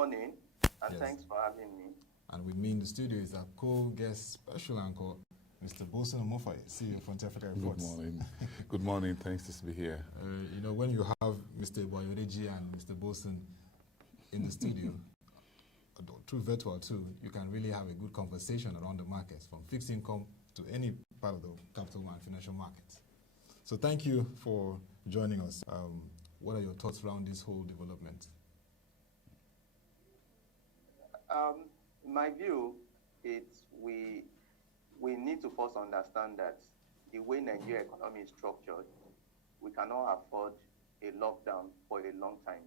morning, and Yes. thanks for having me. And with me in the studio is our co-guest special anchor, Mr. Bosun Omofai, CEO of Frontier Africa Reports. Good morning. Good morning. Thanks to be here. When you have Mr. Ebo Ayodeji and Mr. Bosun in the studio, through virtual too, you can really have a good conversation around the markets, from fixed income to any part of the capital and financial markets. So thank you for joining us. What are your thoughts around this whole development? In my view, we need to first understand that the way Nigeria economy is structured, we cannot afford a lockdown for a long time.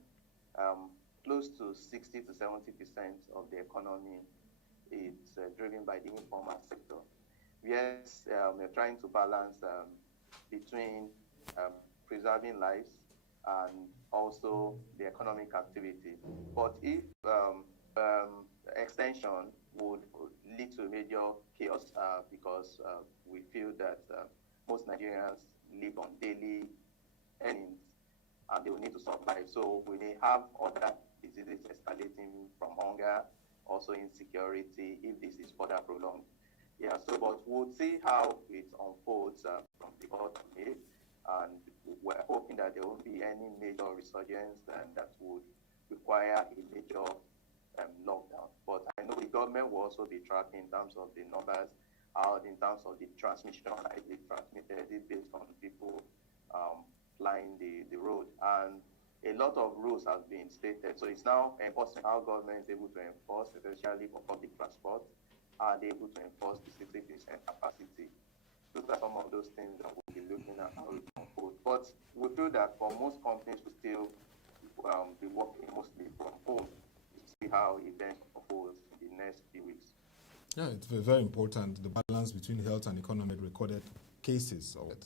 Close to 60 to 70% of the economy is driven by the informal sector. Yes, we're trying to balance between preserving lives and also the economic activity. But if extension would lead to major chaos because we feel that most Nigerians live on daily earnings and they will need to survive. So we may have other diseases escalating from hunger, also insecurity, if this is further prolonged. Yeah, so but we'll see how it unfolds from the court of May, and we're hoping that there won't be any major resurgence and that would require a major lockdown. But I know the government will also be tracking in terms of the numbers, in terms of the transmission, like they transmitted it based on people flying the road. And a lot of rules have been stated. So it's now enforcing how government is able to enforce, especially for public transport. Are they able to enforce the 60% capacity? Those are some of those things that we'll be looking at how it unfolds. But we feel that for most companies, we still be working mostly from home to see how events unfolds in the next few weeks. Yeah, it's very important, the balance between health and economic recorded cases of it.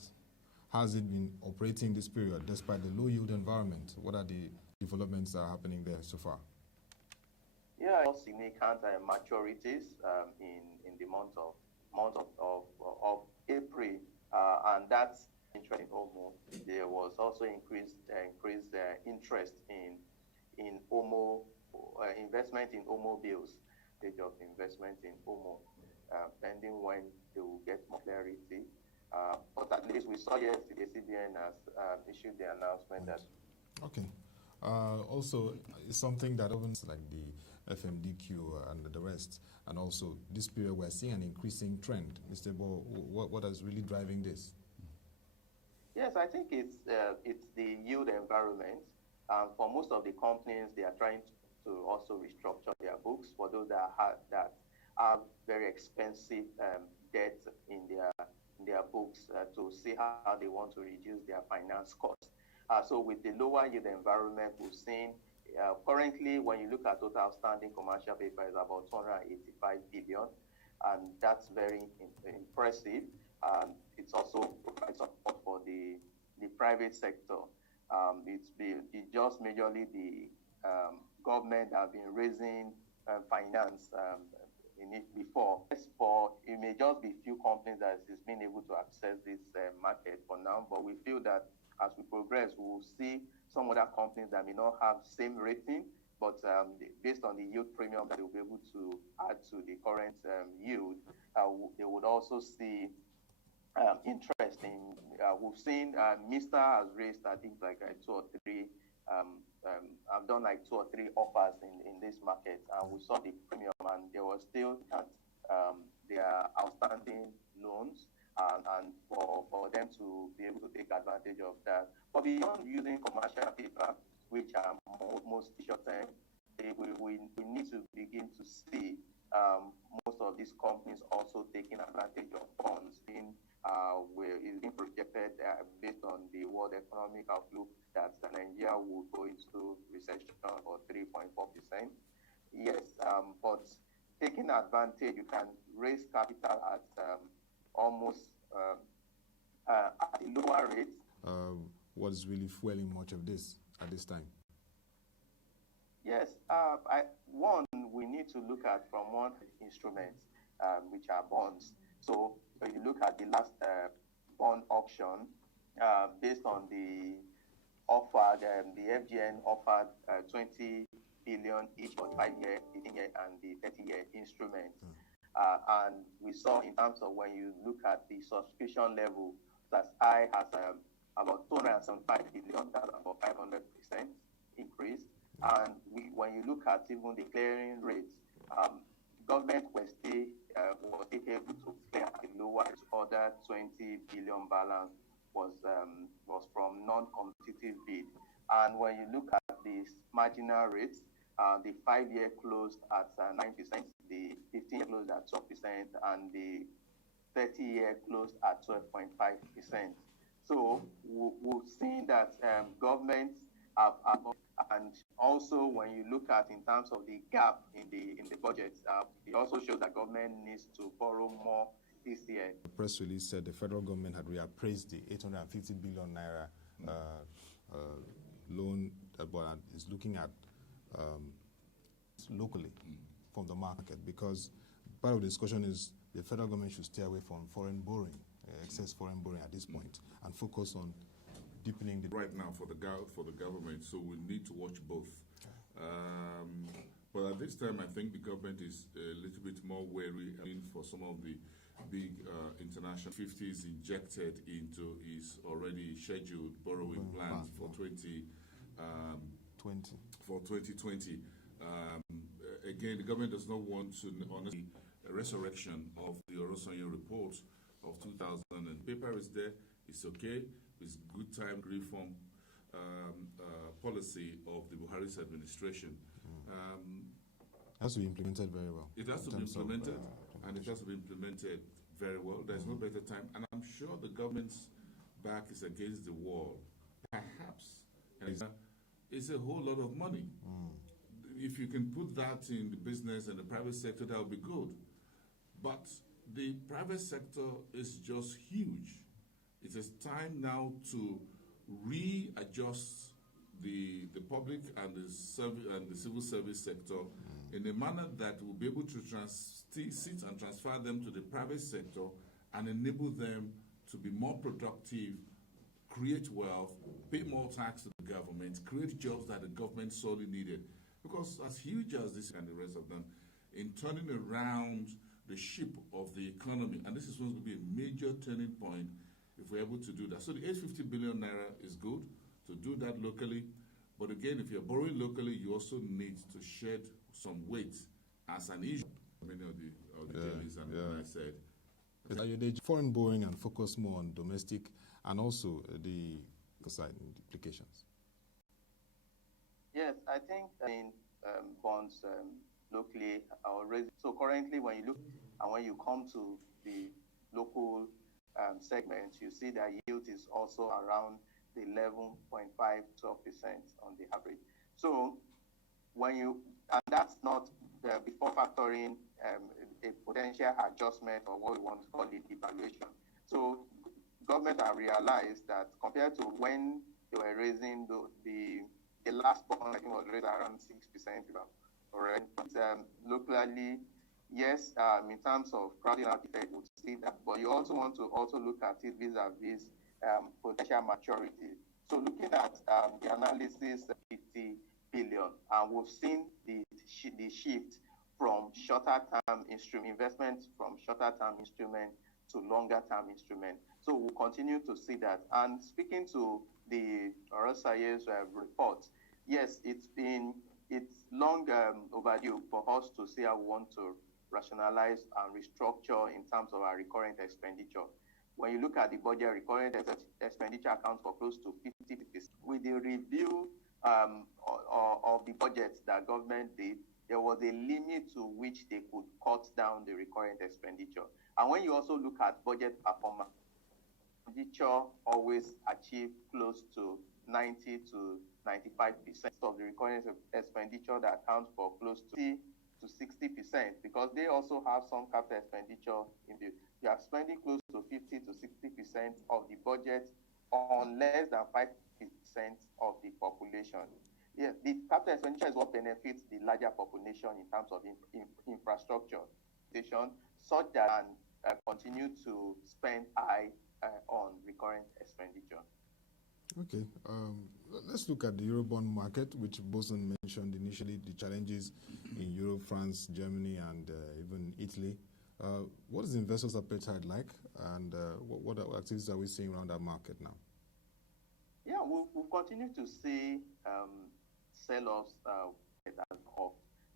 How has it been operating this period despite the low yield environment? What are the developments that are happening there so far? Yeah, significant maturities in the month of April, and that's interest in OMO. There was also increased interest in OMO investment in OMO bills, stage of investment in OMO, pending when they will get more clarity. But at least we saw yesterday CBN has issued the announcement that. Okay. Also, it's something that opens like the FMDQ and the rest, and also this period we're seeing an increasing trend. Mr. Bo, what is really driving this? Yes, I think it's the yield environment. For most of the companies, they are trying to also restructure their books. For those that have very expensive debt in their books to see how they want to reduce their finance costs. So with the lower yield environment, we've seen currently, when you look at total outstanding commercial paper, is about 285 billion, and that's very impressive. It's also provides support for the private sector. It's just majorly the government have been raising finance in it before. It may just be few companies that is being able to access this market for now, but we feel that as we progress, we will see some other companies that may not have same rating, but based on the yield premium that they will be able to add to the current yield, they would also see interest in. We've seen Mr. has raised, I think, like 2 or 3. I've done like 2 or 3 offers in this market, and we saw the premium, and there was still their outstanding loans. And for them to be able to take advantage of that. But beyond using commercial paper, which are most short term, we need to begin to see most of these companies also taking advantage of funds where is being projected based on the World Economic Outlook that Nigeria will go into recession for 3.4%. Yes, but taking advantage, you can raise capital at almost at a lower rate. What is really fueling much of this at this time? Yes, we need to look at from one instruments, which are bonds. So when you look at the last bond auction, based on the offer, the FGN offered 20 billion each for 5-year, 15-year, and the 30-year instruments. And we saw in terms of when you look at the subscription level, that's high as about 275 billion, that's about 500% increase. And when you look at even the clearing rates, government was able to clear at the lowest order 20 billion balance was from non-competitive bid. And when you look at the marginal rates, the 5-year closed at 9%, the 15-year closed at 12%, and the 30-year closed at 12.5%. So we've seen that governments have, and also when you look at in terms of the gap in the budget, it also shows that government needs to borrow more this year. The press release said the federal government had reappraised the 850 billion naira loan, but is looking at locally from the market, because part of the discussion is the federal government should stay away from foreign borrowing, excess foreign borrowing at this point, and focus on deepening the right now for the government. So we need to watch both. But at this time, I think the government is a little bit more wary for some of the big international 50s injected into his already scheduled borrowing plans for 2020. Again, the government does not want to honestly a resurrection of the Orosanye report of 2000. And paper is there. It's okay. It's good time reform policy of the Buhari's administration. It has to be implemented very well. It has to be implemented, and it has to be implemented very well. There's no better time. And I'm sure the government's back is against the wall. Perhaps it's a whole lot of money. If you can put that in the business and the private sector, that would be good. But the private sector is just huge. It is time now to readjust the public and the civil service sector in a manner that will be able to sit and transfer them to the private sector and enable them to be more productive, create wealth, pay more tax to the government, create jobs that the government sorely needed. Because as huge as this and the rest of them, in turning around the ship of the economy, and this is going to be a major turning point if we're able to do that. So the 850 billion naira is good to do that locally. But again, if you're borrowing locally, you also need to shed some weight as an issue. Many of the dailies and I said. Ayodeji, foreign borrowing and focus more on domestic and also the side implications. Yes, I think bonds locally are already. So currently, when you look and when you come to the local segment, you see that yield is also around the 11.5-12% on the average. So and that's not before factoring a potential adjustment or what we want to call it devaluation. So government have realized that compared to when they were raising the last bond, I think was raised around 6%, already. Locally, yes, in terms of crowding out effect, we'll see that. But you also want to look at it vis-a-vis potential maturity. So looking at the analysis, 50 billion, and we've seen the shift from shorter-term investments from shorter-term instrument to longer-term instrument. So we'll continue to see that. And speaking to the Orosaye's report, yes, it's long overdue for us to see how we want to rationalize and restructure in terms of our recurrent expenditure. When you look at the budget, recurrent expenditure accounts for close to 50%. With the review of the budgets that government did, there was a limit to which they could cut down the recurrent expenditure. And when you also look at budget performance, expenditure always achieve close to 90 to 95% of the recurrent expenditure that accounts for close to 60%, because they also have some capital expenditure in the. You are spending close to 50 to 60% of the budget on less than 5% of the population. Yeah, the capital expenditure is what benefits the larger population in terms of infrastructure, such that continue to spend high on recurrent expenditure. Okay. Let's look at the Eurobond market, which Boson mentioned initially, the challenges in Europe, France, Germany, and even Italy. What is the investors' appetite like, and what activities are we seeing around that market now? Yeah, we'll continue to see sell-offs of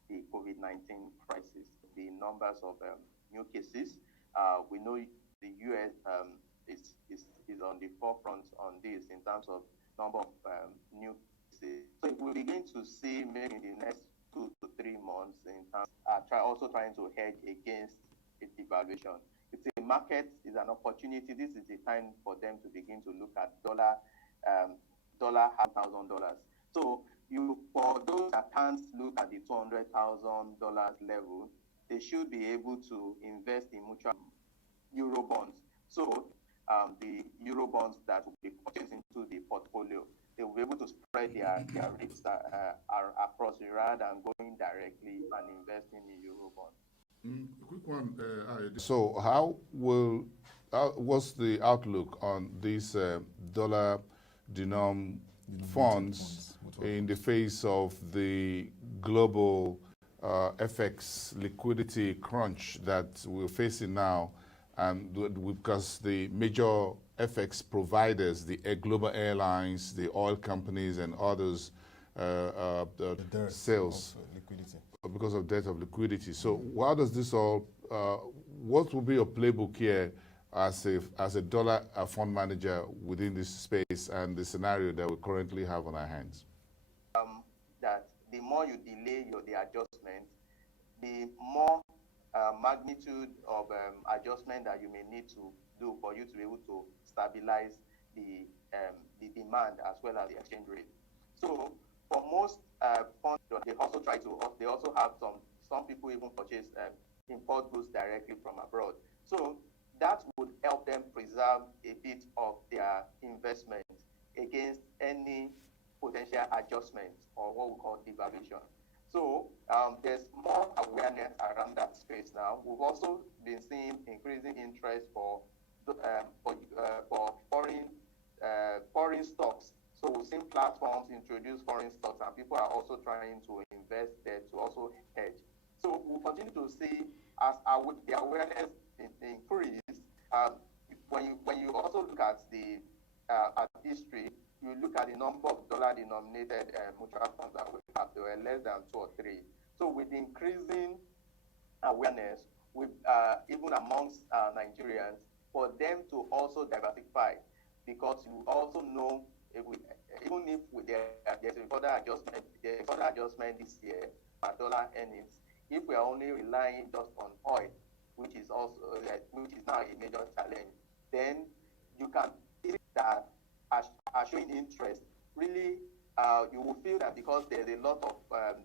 the COVID-19 crisis. The numbers of new cases. We know the U.S. is on the forefront on this in terms of number of new cases. So we'll begin to see maybe in the next 2 to 3 months in terms also trying to hedge against a devaluation. It's a market, is an opportunity. This is the time for them to begin to look at dollar $1,000. So for those that can't look at the $200,000 level, they should be able to invest in mutual euro bonds. So the euro bonds that will be purchased into the portfolio, they will be able to spread their risks across rather than going directly and investing in euro bonds. Quick one. So what's the outlook on these dollar-denominated funds in the face of the global FX liquidity crunch that we're facing now, and because the major FX providers, the global airlines, the oil companies, and others, sales liquidity because of dearth of liquidity. So, how does this all? What will be your playbook here as a dollar fund manager within this space and the scenario that we currently have on our hands? That the more you delay the adjustment, the more magnitude of adjustment that you may need to do for you to be able to stabilize the demand as well as the exchange rate. So for most funds, they also have some people even purchase import goods directly from abroad. So that would help them preserve a bit of their investment against any potential adjustment or what we call devaluation. So there's more awareness around that space now. We've also been seeing increasing interest for foreign stocks. So we've seen platforms introduce foreign stocks, and people are also trying to invest there to also hedge. So we'll continue to see as the awareness increase. When you also look at the history, you look at the number of dollar-denominated mutual funds that we have, they were less than 2 or 3. So with increasing awareness, even amongst Nigerians, for them to also diversify, because you also know, even if there's a further adjustment this year for dollar earnings, if we are only relying just on oil, which is now a major challenge, then you can see that are showing interest. Really, you will feel that because there's a lot of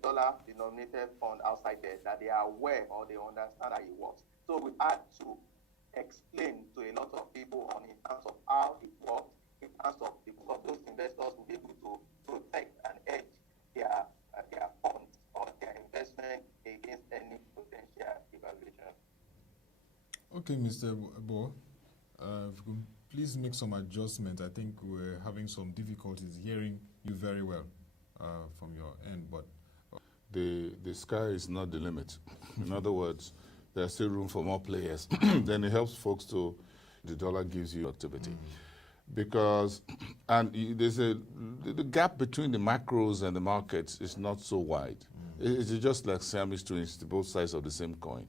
dollar-denominated fund outside there, that they are aware or they understand how it works. So we had to explain to a lot of people in terms of how it works, in terms of those investors will be able to protect and hedge their funds or their investment against any potential devaluation. Okay, Mr. Ebo, please make some adjustment. I think we're having some difficulties hearing you very well from your end, but the sky is not the limit. In other words, there's still room for more players. Then it helps folks the dollar gives you activity. Because, and there's the gap between the macros and the markets is not so wide. It's just like Siamese twins, both sides of the same coin.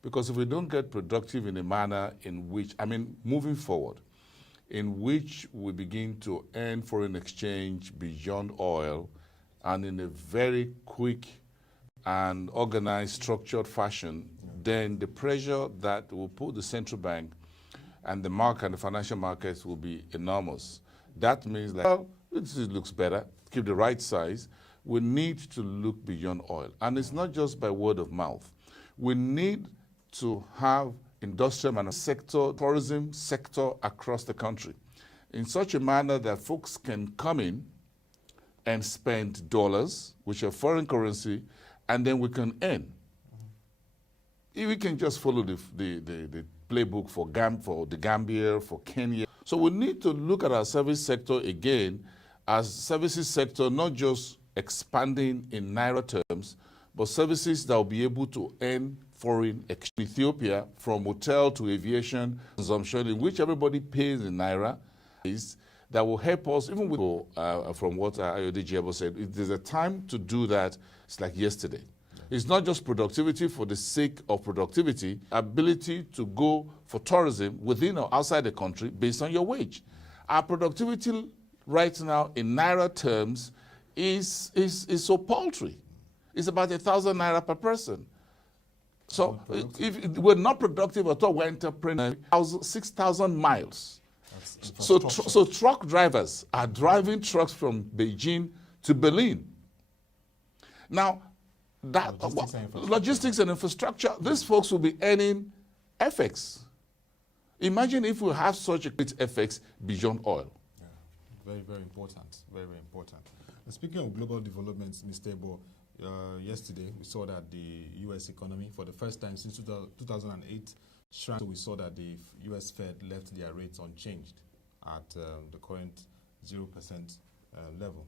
Because if we don't get productive in a manner in which, moving forward, in which we begin to earn foreign exchange beyond oil and in a very quick and organized, structured fashion, then the pressure that will put the central bank and the market and the financial markets will be enormous. That means this looks better, keep the right size. We need to look beyond oil. And it's not just by word of mouth. We need to have industrial and sector, tourism sector across the country in such a manner that folks can come in and spend dollars, which are foreign currency, and then we can earn. If we can just follow the playbook for the Gambia, for Kenya. So we need to look at our service sector again as services sector, not just expanding in Naira terms, but services that will be able to earn foreign exchange. Ethiopia, from hotel to aviation, consumption, in which everybody pays in Naira, is that will help us, even with, from what Ayodeji said, if there's a time to do that, it's like yesterday. It's not just productivity for the sake of productivity, ability to go for tourism within or outside the country based on your wage. Our productivity right now in Naira terms is so paltry. It's about 1,000 Naira per person. So if we're not productive at all, we're entrepreneurs 6,000 miles. So truck drivers are driving trucks from Beijing to Berlin. Now, that logistics and infrastructure, these folks will be earning FX. Imagine if we have such a great FX beyond oil. Yeah. Very, very important. Very, very important. And speaking of global developments, Mr. Ebo, yesterday we saw that the U.S. economy, for the first time since 2008, shrank. So we saw that the U.S. Fed left their rates unchanged at the current 0% level.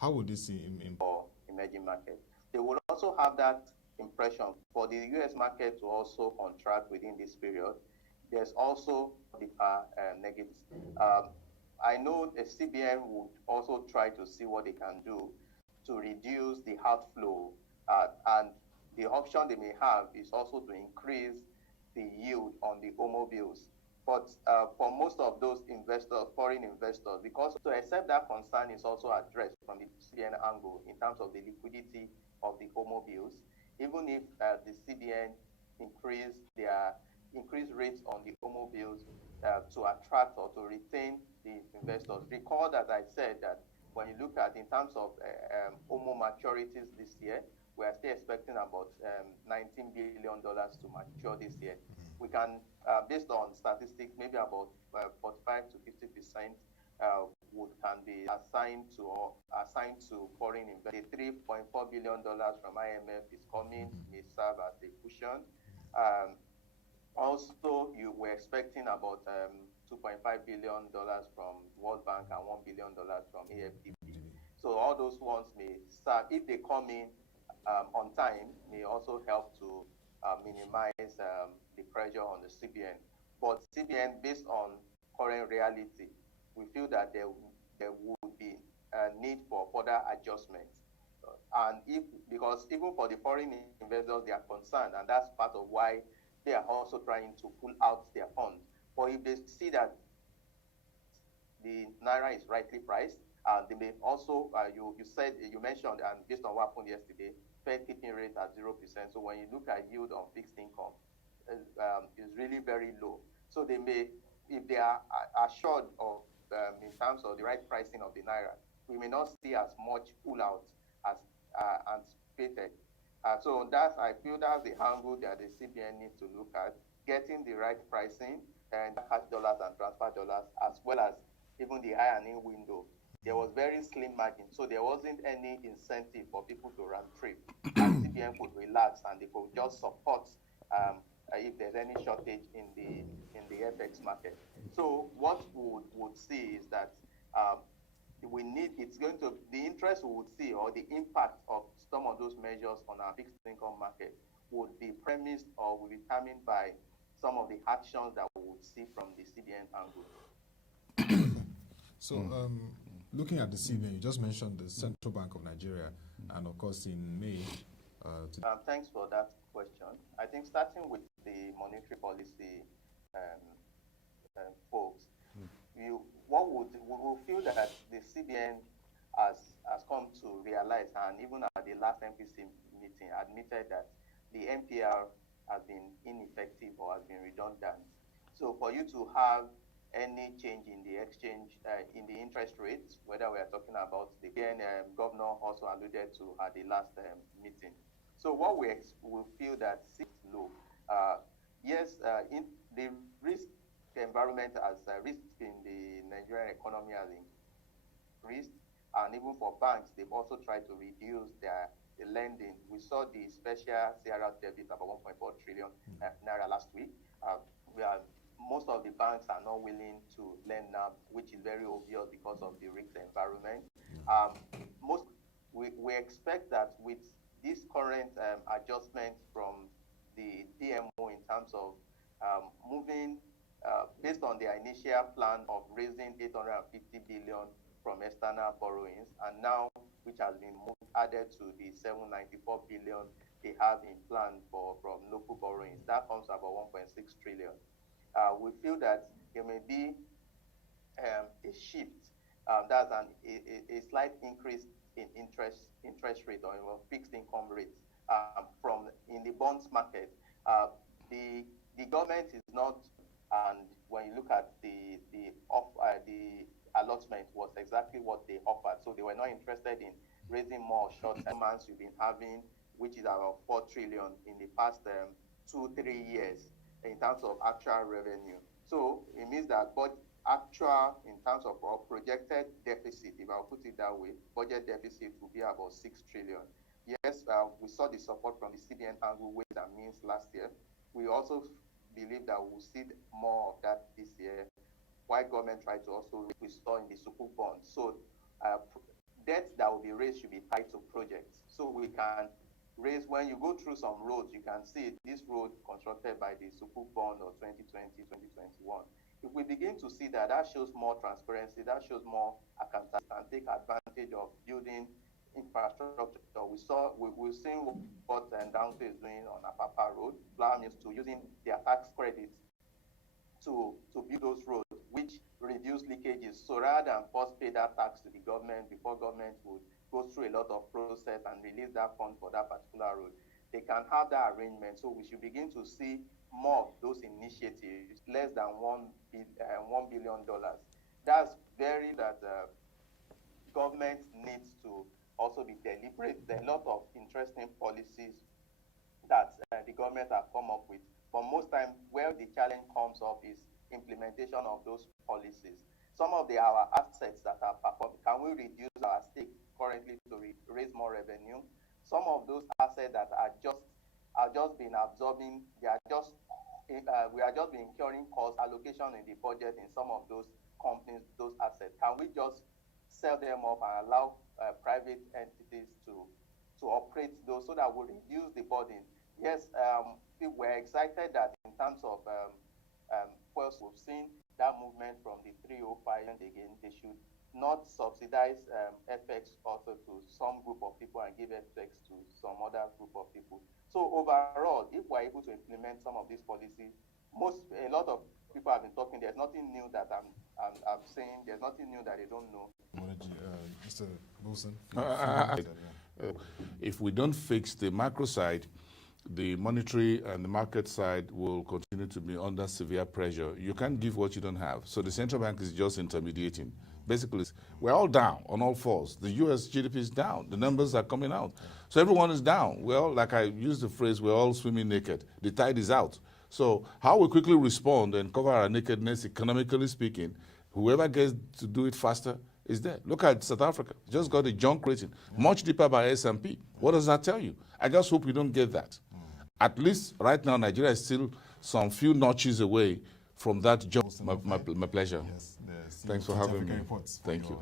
How would this impact emerging markets? They will also have that impression for the U.S. market to also contract within this period. There's also the negatives. I know the CBN would also try to see what they can do to reduce the outflow, and the option they may have is also to increase the yield on the OMO bills. But for most of those investors, foreign investors, because to accept that concern is also addressed from the CBN angle in terms of the liquidity of the OMO bills, even if the CBN increase rates on the OMO bills to attract or to retain the investors. Recall that I said that when you look at in terms of OMO maturities this year, we are still expecting about $19 billion to mature this year. We can, based on statistics, maybe about 45 to 50% can be assigned to foreign investors. The $3.4 billion from IMF is coming, may serve as a cushion. Also, you were expecting about $2.5 billion from World Bank and $1 billion from AFDB. So all those ones may serve, if they come in on time, may also help to minimize the pressure on the CBN. But CBN, based on current reality, we feel that there would be a need for further adjustments. Because even for the foreign investors, they are concerned, and that's part of why they are also trying to pull out their funds. Or if they see that the Naira is rightly priced, they may also, you mentioned, and based on what happened yesterday, Fed keeping rate at 0%. So when you look at yield on fixed income, is really very low. So they may, if they are assured of, in terms of the right pricing of the Naira, we may not see as much pull out as anticipated. So I feel that's the angle that the CBN needs to look at, getting the right pricing and cash dollars and transfer dollars, as well as even the ironing window. There was very slim margin, so there wasn't any incentive for people to run trade. And CBN could relax and they could just support if there's any shortage in the FX market. So what we would see is that the interest we would see, or the impact of some of those measures on our fixed income market would be premised or will be determined by some of the actions that we would see from the CBN angle. So, looking at the CBN, you just mentioned the Central Bank of Nigeria, and of course in May. Thanks for that question. I think starting with the monetary policy folks, we will feel that the CBN has come to realize, and even at the last MPC meeting admitted that the MPR has been ineffective or has been redundant. So for you to have any change in the exchange, in the interest rates, whether we are talking about the governor also alluded to at the last meeting. So what we feel that is low. Yes, in the risk environment as risk in the Nigerian economy has increased, and even for banks, they've also tried to reduce the lending. We saw the special CRR debit about 1.4 trillion naira last week. most of the banks are not willing to lend now, which is very obvious because of the risk environment. We expect that with this current adjustment from the DMO in terms of moving based on their initial plan of raising 850 billion from external borrowings, and now which has been added to the 794 billion they have in plan from local borrowings, that comes to about 1.6 trillion. We feel that there may be a shift. That's a slight increase in interest rate or fixed income rates from in the bonds market. The government is not, and when you look at the allotment was exactly what they offered. So they were not interested in raising more short-term amounts you've been having, which is about 4 trillion in the past 2-3 years in terms of actual revenue. So it means that actual in terms of our projected deficit, if I'll put it that way, budget deficit will be about 6 trillion. Yes, we saw the support from the CBN angle ways and means last year. We also believe that we'll see more of that this year, while government tried to also restore in the Sukuk bonds. So debt that will be raised should be tied to projects. So we can raise, when you go through some roads, you can see this road constructed by the Sukuk bond of 2020, 2021. If we begin to see that, that shows more transparency, that shows more accountability, and take advantage of building infrastructure. We've seen what Dangote is doing on Apapa Road, Flower Mills, to using their tax credits to build those roads, which reduce leakages. So rather than first pay that tax to the government before government would go through a lot of process and release that fund for that particular road, they can have that arrangement. So we should begin to see more of those initiatives, less than $1 billion. That's that government needs to also be deliberate. There are a lot of interesting policies that the government have come up with, but most times where the challenge comes up is implementation of those policies. Some of our assets that are performing, can we reduce our stake currently to raise more revenue? Some of those assets that are just been absorbing, we are just been incurring cost allocation in the budget in some of those companies, those assets. Can we just sell them off and allow private entities to operate those so that we reduce the burden? Yes, we're excited that in terms of first, we've seen that movement from the 305, and again, they should not subsidize FX also to some group of people and give FX to some other group of people. So overall, if we're able to implement some of these policies, a lot of people have been talking. There's nothing new that I'm saying. There's nothing new that they don't know. Mr. Wilson. If we don't fix the macro side, the monetary and the market side will continue to be under severe pressure. You can't give what you don't have. So the central bank is just intermediating. Basically, we're all down on all fours. The U.S. GDP is down. The numbers are coming out. So everyone is down. Well, like I used the phrase, we're all swimming naked. The tide is out. So how we quickly respond and cover our nakedness, economically speaking, whoever gets to do it faster is there. Look at South Africa. Just got a junk rating, much deeper by S&P. What does that tell you? I just hope we don't get that. At least right now, Nigeria is still some few notches away from that jump. My pleasure. Yes, thanks for having me. Thank you.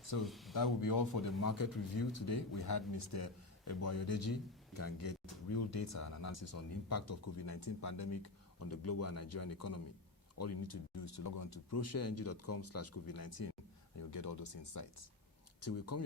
So that will be all for the market review today. We had Mr. Ebo Ayodeji. You can get real data and analysis on the impact of COVID-19 pandemic on the global and Nigerian economy. All you need to do is to log on to proshareng.com/COVID-19 and you'll get all those insights. Till we come